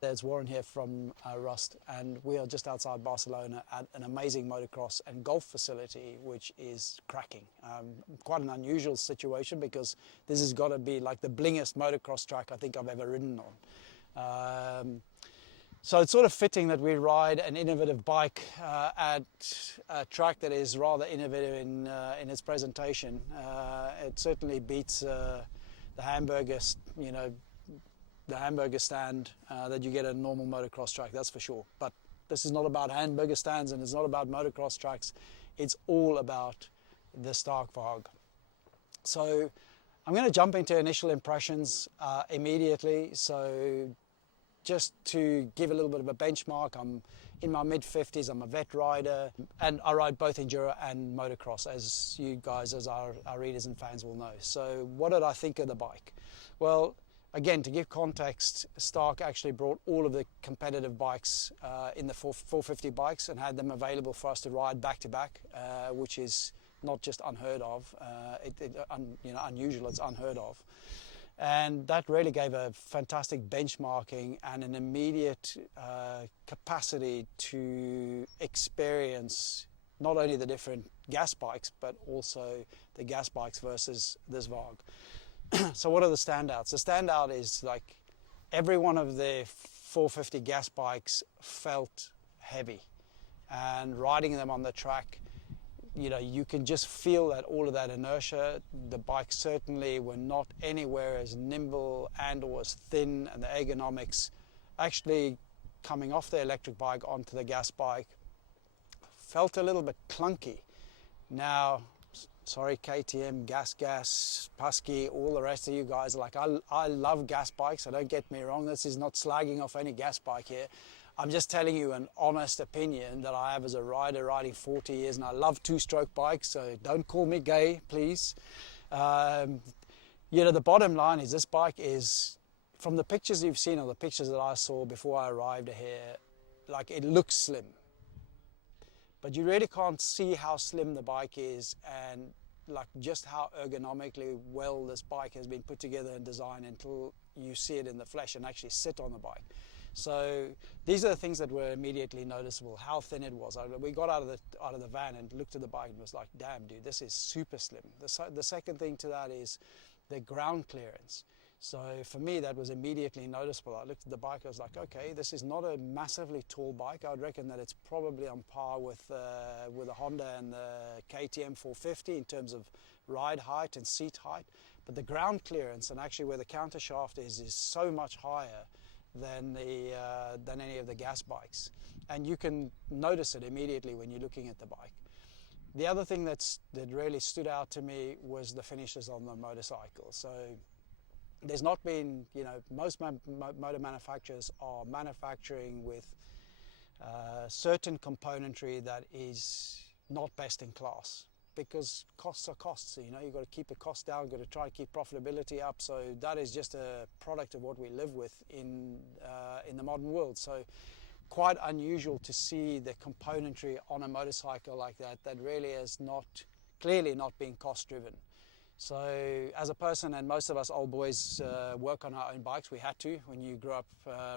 There's Warren here from Rust, and we are just outside Barcelona at an amazing motocross and golf facility, which is cracking. Quite an unusual situation because this has got to be like the blingest motocross track I think I've ever ridden on. So it's sort of fitting that we ride an innovative bike at a track that is rather innovative in its presentation. It certainly beats the hamburger, the hamburger stand that you get at a normal motocross track, that's for sure. But this is not about hamburger stands and it's not about motocross tracks. It's all about the Stark Varg. So I'm going to jump into initial impressions immediately. So just to give a little bit of a benchmark, I'm in my mid-50s, I'm a vet rider, and I ride both enduro and motocross, as you guys, as our readers and fans will know. So what did I think of the bike? Well, again, to give context, Stark actually brought all of the competitive bikes in the 450 bikes and had them available for us to ride back to back, which is not just unheard of, unusual, it's unheard of. And that really gave a fantastic benchmarking and an immediate capacity to experience not only the different gas bikes, but also the gas bikes versus this Varg. So what are the standouts? The standout is like every one of the 450 gas bikes felt heavy, and riding them on the track, you can just feel that all of that inertia. The bikes certainly were not anywhere as nimble and or as thin, and the ergonomics actually coming off the electric bike onto the gas bike felt a little bit clunky. Now, sorry, KTM, Gas, Pusky, all the rest of you guys, like I love gas bikes, so don't get me wrong, this is not slagging off any gas bike here. I'm just telling you an honest opinion that I have as a rider, riding 40 years, and I love two-stroke bikes, so don't call me gay, please. The bottom line is this bike is, from the pictures you've seen or the pictures that I saw before I arrived here, like it looks slim. But you really can't see how slim the bike is and like just how ergonomically well this bike has been put together and designed until you see it in the flesh and actually sit on the bike. So these are the things that were immediately noticeable, how thin it was. We got out of the van and looked at the bike and was like, damn dude, this is super slim. The second thing to that is the ground clearance. So for me, that was immediately noticeable. I looked at the bike, I was like, okay, this is not a massively tall bike. I would reckon that it's probably on par with the Honda and the KTM 450 in terms of ride height and seat height. But the ground clearance and actually where the counter shaft is so much higher than any of the gas bikes. And you can notice it immediately when you're looking at the bike. The other thing that really stood out to me was the finishes on the motorcycle. So there's not been, most motor manufacturers are manufacturing with certain componentry that is not best in class, because costs are costs. You've got to keep the cost down, got to try to keep profitability up. So that is just a product of what we live with in the modern world. So quite unusual to see the componentry on a motorcycle like that really is clearly not being cost driven. So as a person, and most of us old boys work on our own bikes, we had to when you grew up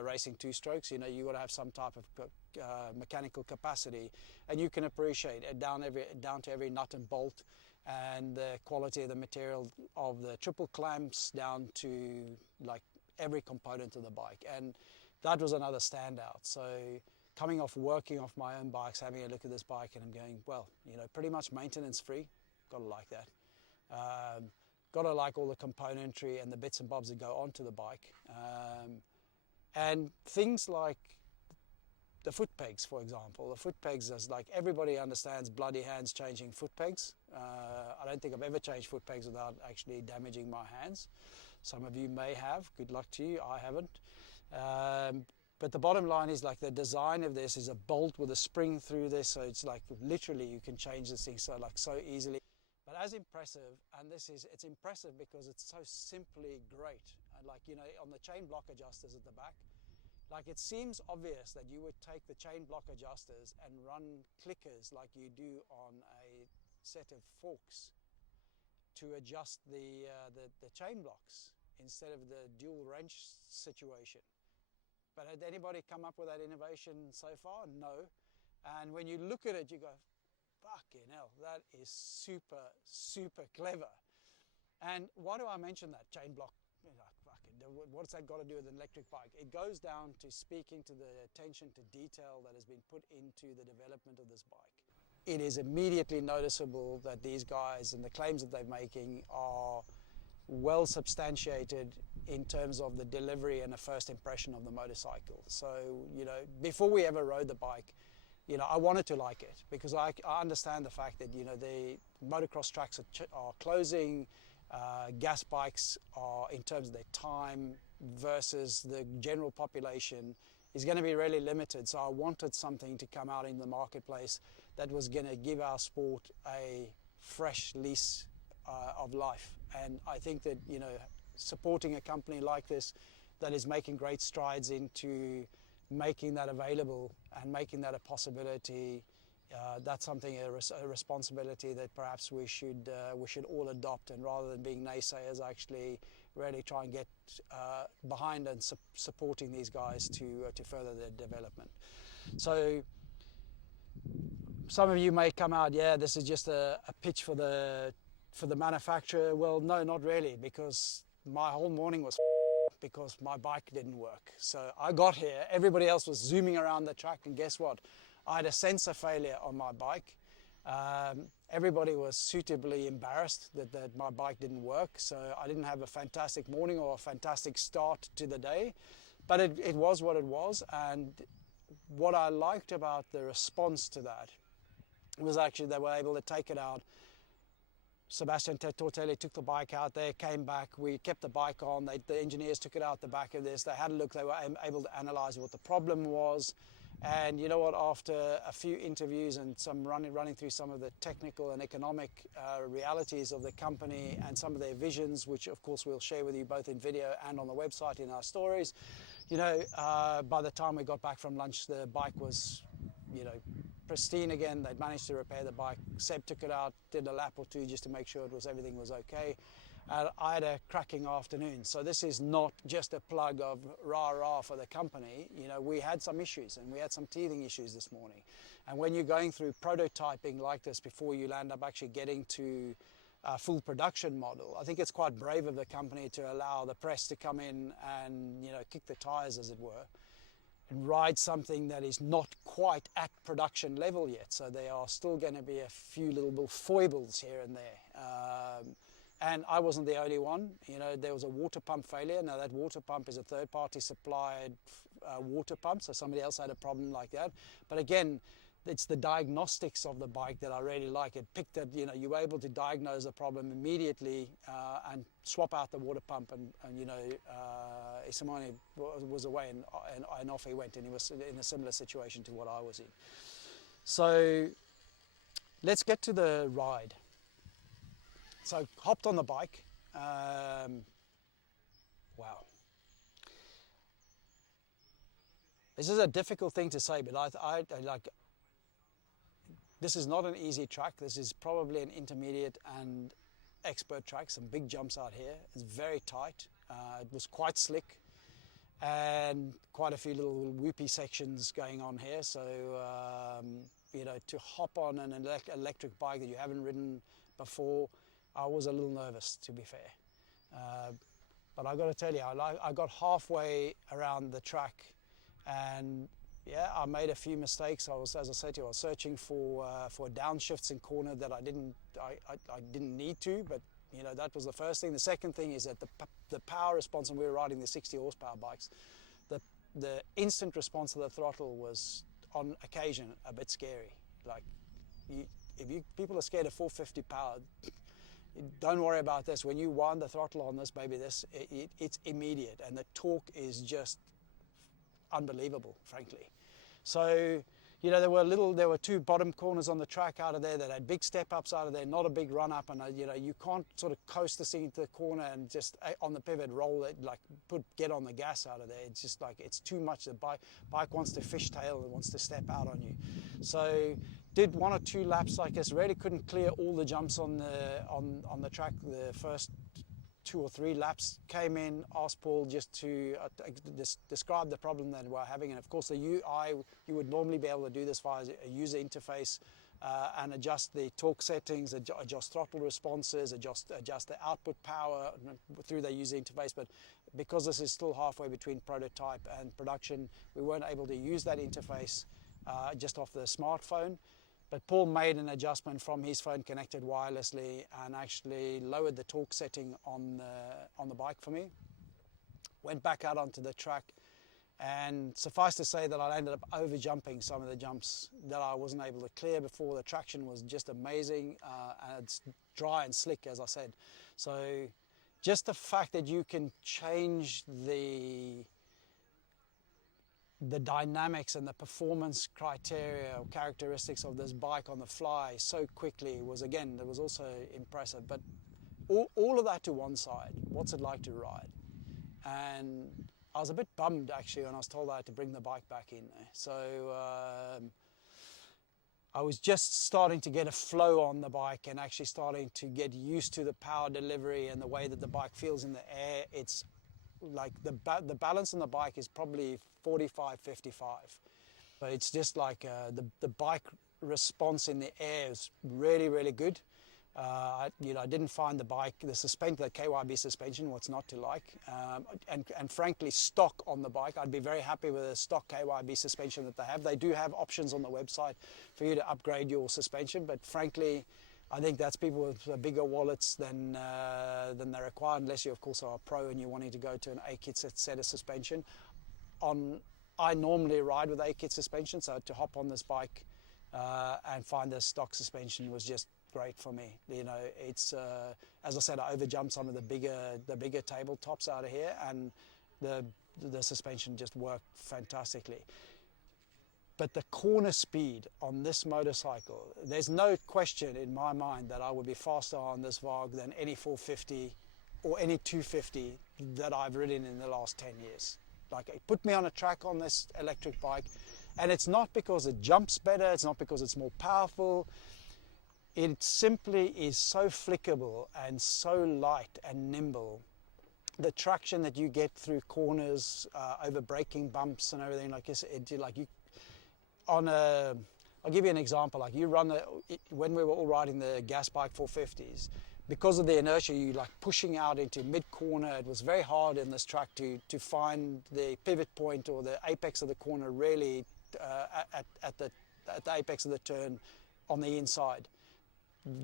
racing two strokes, you got to have some type of mechanical capacity, and you can appreciate it down to every nut and bolt, and the quality of the material of the triple clamps down to like every component of the bike. And that was another standout. So coming off working off my own bikes, having a look at this bike, and I'm going, well, pretty much maintenance free. Gotta like that. Gotta like all the componentry and the bits and bobs that go onto the bike, and things like the foot pegs, for example. The foot pegs is like, everybody understands bloody hands changing foot pegs. I don't think I've ever changed foot pegs without actually damaging my hands. Some of you may have, good luck to you, I haven't. But the bottom line is like the design of this is a bolt with a spring through this, so it's like literally you can change this thing so easily. But as impressive, and it's impressive because it's so simply great. And like, on the chain block adjusters at the back, like it seems obvious that you would take the chain block adjusters and run clickers like you do on a set of forks to adjust the chain blocks instead of the dual wrench situation. But had anybody come up with that innovation so far? No. And when you look at it, you go, fucking hell, that is super, super clever. And why do I mention that? Chain block. What's that got to do with an electric bike? It goes down to speaking to the attention to detail that has been put into the development of this bike. It is immediately noticeable that these guys and the claims that they're making are well substantiated in terms of the delivery and the first impression of the motorcycle. So, before we ever rode the bike, I wanted to like it because I understand the fact that, the motocross tracks are closing. Gas bikes are, in terms of their time versus the general population, is going to be really limited. So I wanted something to come out in the marketplace that was going to give our sport a fresh lease of life. And I think that, supporting a company like this that is making great strides into making that available and making that a possibility, that's something, a responsibility that perhaps we should all adopt, and rather than being naysayers, actually really try and get behind and supporting these guys to further their development. So some of you may come out, yeah, this is just a pitch for the manufacturer. Well, no, not really, because my whole morning was because my bike didn't work. So I got here, everybody else was zooming around the track, and guess what? I had a sensor failure on my bike. Everybody was suitably embarrassed that my bike didn't work, so I didn't have a fantastic morning or a fantastic start to the day, but it was what it was. And what I liked about the response to that was actually they were able to take it out. Sebastian Tortelli took the bike out there, came back, we kept the bike on, the engineers took it out the back of this, they had a look, they were able to analyze what the problem was. And you know what, after a few interviews and some running through some of the technical and economic realities of the company and some of their visions, which of course we'll share with you both in video and on the website in our stories, by the time we got back from lunch, the bike was, pristine again. They'd managed to repair the bike. Seb took it out, did a lap or two just to make sure everything was okay. I had a cracking afternoon. So this is not just a plug of rah-rah for the company. We had some issues, and we had some teething issues this morning. And when you're going through prototyping like this before you land up actually getting to a full production model, I think it's quite brave of the company to allow the press to come in and, kick the tires, as it were, and ride something that is not quite at production level yet. So there are still going to be a few little foibles here and there. And I wasn't the only one. There was a water pump failure. Now that water pump is a third-party supplied water pump, so somebody else had a problem like that. But again, it's the diagnostics of the bike that I really like. It picked that, you were able to diagnose the problem immediately and swap out the water pump, and Isamani was away and off he went, and he was in a similar situation to what I was in. So let's get to the ride. So hopped on the bike. Wow. This is a difficult thing to say, but I like. This is not an easy track. This is probably an intermediate and expert track. Some big jumps out here. It's very tight. It was quite slick, and quite a few little whoopy sections going on here. So to hop on an electric bike that you haven't ridden before, I was a little nervous, to be fair. But I got to tell you, I got halfway around the track, and yeah, I made a few mistakes. As I said to you, I was searching for downshifts in corner that I didn't need to, but that was the first thing. The second thing is that the power response, and we were riding the 60 horsepower bikes, the instant response to the throttle was on occasion a bit scary. Like, people are scared of 450 power. Don't worry about this. When you wind the throttle on this baby, it's immediate, and the torque is just unbelievable, frankly. So, there were two bottom corners on the track out of there that had big step ups out of there, not a big run up, and you can't sort of coast this into the corner and just on the pivot roll it, like get on the gas out of there. It's just like, it's too much. The bike wants to fishtail, it wants to step out on you. So did one or two laps like this, really couldn't clear all the jumps on the track the first 2 or 3 laps, came in, asked Paul just to describe the problem that we're having. And of course the UI, you would normally be able to do this via a user interface and adjust the torque settings, adjust throttle responses, adjust the output power through the user interface. But because this is still halfway between prototype and production, we weren't able to use that interface just off the smartphone. But Paul made an adjustment from his phone connected wirelessly and actually lowered the torque setting on the bike for me. Went back out onto the track, and suffice to say that I ended up over jumping some of the jumps that I wasn't able to clear before. The traction was just amazing, and it's dry and slick, as I said. So just the fact that you can change the dynamics and the performance criteria or characteristics of this bike on the fly so quickly was, again, that was also impressive. But all of that to one side, what's it like to ride? And I was a bit bummed actually when I was told I had to bring the bike back in there. So I was just starting to get a flow on the bike and actually starting to get used to the power delivery and the way that the bike feels in the air. It's like the balance on the bike is probably 45, 55. But it's just like the bike response in the air is really, really good. I didn't find the KYB suspension, what's not to like. And frankly, stock on the bike, I'd be very happy with a stock KYB suspension that they have. They do have options on the website for you to upgrade your suspension, but frankly, I think that's people with bigger wallets than they require, unless you, of course, are a pro and you're wanting to go to an A-kit set of suspension. I normally ride with A-kit suspension, so to hop on this bike and find the stock suspension was just great for me. You know, it's as I said, I overjumped some of the bigger tabletops out of here, and the suspension just worked fantastically. But the corner speed on this motorcycle, there's no question in my mind that I would be faster on this Varg than any 450 or any 250 that I've ridden in the last 10 years. Like, it put me on a track on this electric bike, and it's not because it jumps better, it's not because it's more powerful. It simply is so flickable and so light and nimble. The traction that you get through corners, over braking bumps and everything, like this, I'll give you an example. Like, you run when we were all riding the gas bike 450s, because of the inertia, you like pushing out into mid corner. It was very hard in this track to find the pivot point or the apex of the corner really at the apex of the turn on the inside.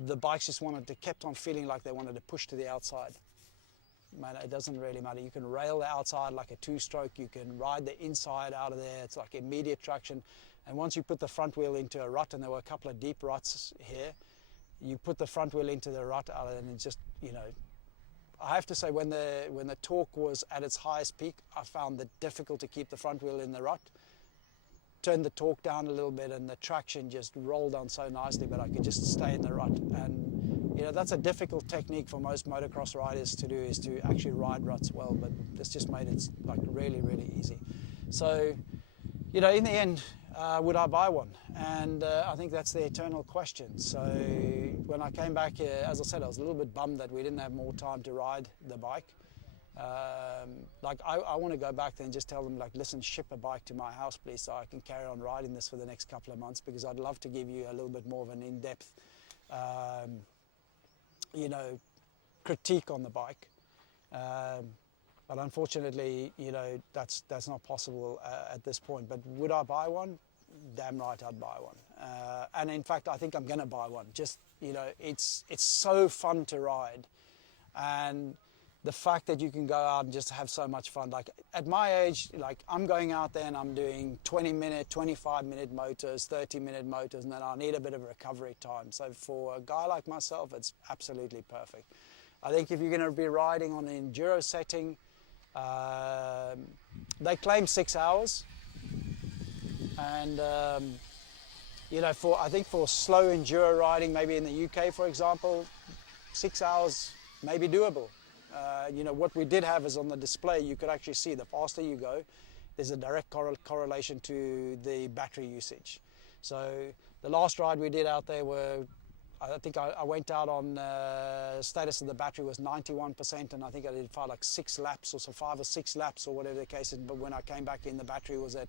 The bikes just kept on feeling like they wanted to push to the outside. Man, it doesn't really matter. You can rail the outside like a two-stroke. You can ride the inside out of there. It's like immediate traction. And once you put the front wheel into a rut, and there were a couple of deep ruts here, you put the front wheel into the rut, and it just, you know, I have to say, when the torque was at its highest peak, I found it difficult to keep the front wheel in the rut. Turned the torque down a little bit, and the traction just rolled on so nicely, but I could just stay in the rut. And you know, that's a difficult technique for most motocross riders to do, is to actually ride ruts well, but this just made it like really, really easy. So, you know, in the end, would I buy one? And I think that's the eternal question. So when I came back here, as I said, I was a little bit bummed that we didn't have more time to ride the bike. I want to go back there and just tell them, like, listen, ship a bike to my house, please, so I can carry on riding this for the next couple of months, because I'd love to give you a little bit more of an in-depth, you know, critique on the bike. But unfortunately, you know, that's not possible at this point. But would I buy one? Damn right I'd buy one. And in fact, I think I'm going to buy one. Just, you know, it's so fun to ride. And the fact that you can go out and just have so much fun. Like, at my age, like, I'm going out there and I'm doing 20-minute, 25-minute motors, 30-minute motors, and then I need a bit of recovery time. So for a guy like myself, it's absolutely perfect. I think if you're going to be riding on an enduro setting, they claim 6 hours. And, you know, I think for slow enduro riding, maybe in the UK, for example, 6 hours may be doable. You know, what we did have is on the display, you could actually see the faster you go, there's a direct correlation to the battery usage. So the last ride we did out there were I think I went out on status of the battery was 91%, and I think I did like 6 laps or so, 5 or 6 laps or whatever the case is. But when I came back in, the battery was at,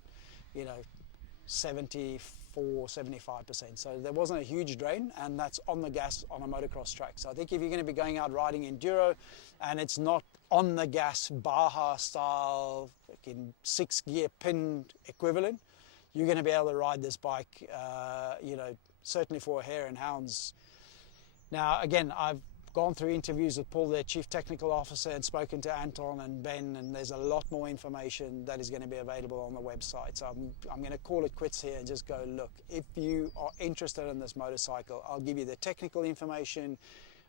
74, 75%. So there wasn't a huge drain, and that's on the gas on a motocross track. So I think if you're going to be going out riding enduro, and it's not on the gas Baja style, in 6-gear pin equivalent, you're going to be able to ride this bike, certainly for a hare and hounds. Now, again, I've gone through interviews with Paul, their Chief Technical Officer, and spoken to Anton and Ben, and there's a lot more information that is going to be available on the website. So I'm going to call it quits here and just go, look, if you are interested in this motorcycle, I'll give you the technical information.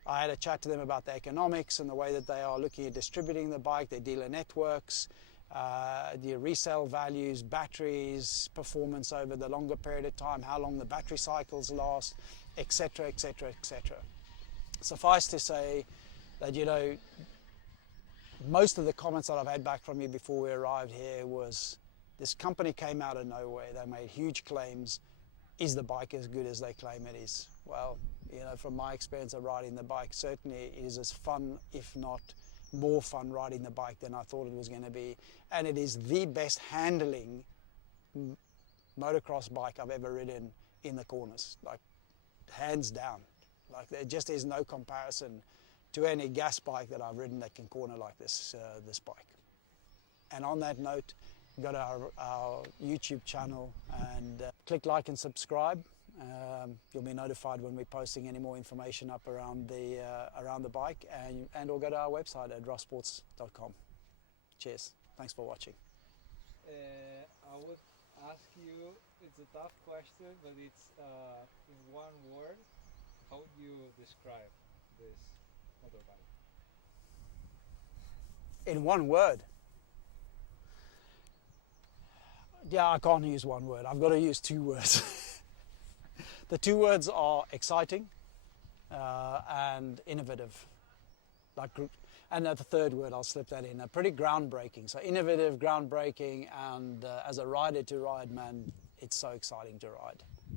I had a chat to them about the economics and the way that they are looking at distributing the bike, their dealer networks, the resale values, batteries, performance over the longer period of time, how long the battery cycles last, etc., etc., etc. Suffice to say that, most of the comments that I've had back from you before we arrived here was, this company came out of nowhere, they made huge claims, is the bike as good as they claim it is? Well, from my experience of riding the bike, certainly it is as fun, if not more fun, riding the bike than I thought it was going to be. And it is the best handling motocross bike I've ever ridden in the corners, like hands down. Like there just is no comparison to any gas bike that I've ridden that can corner like this bike. And on that note, go to our YouTube channel and click like and subscribe. You'll be notified when we're posting any more information up around the bike, and or go to our website at rosssports.com. Cheers. Thanks for watching. I would ask you, it's a tough question, but it's in one word. How would you describe this motorbike? In one word? Yeah, I can't use one word. I've got to use 2 words. The 2 words are exciting and innovative. And the 3rd word, I'll slip that in, pretty groundbreaking. So innovative, groundbreaking, and as a rider to ride, man, it's so exciting to ride.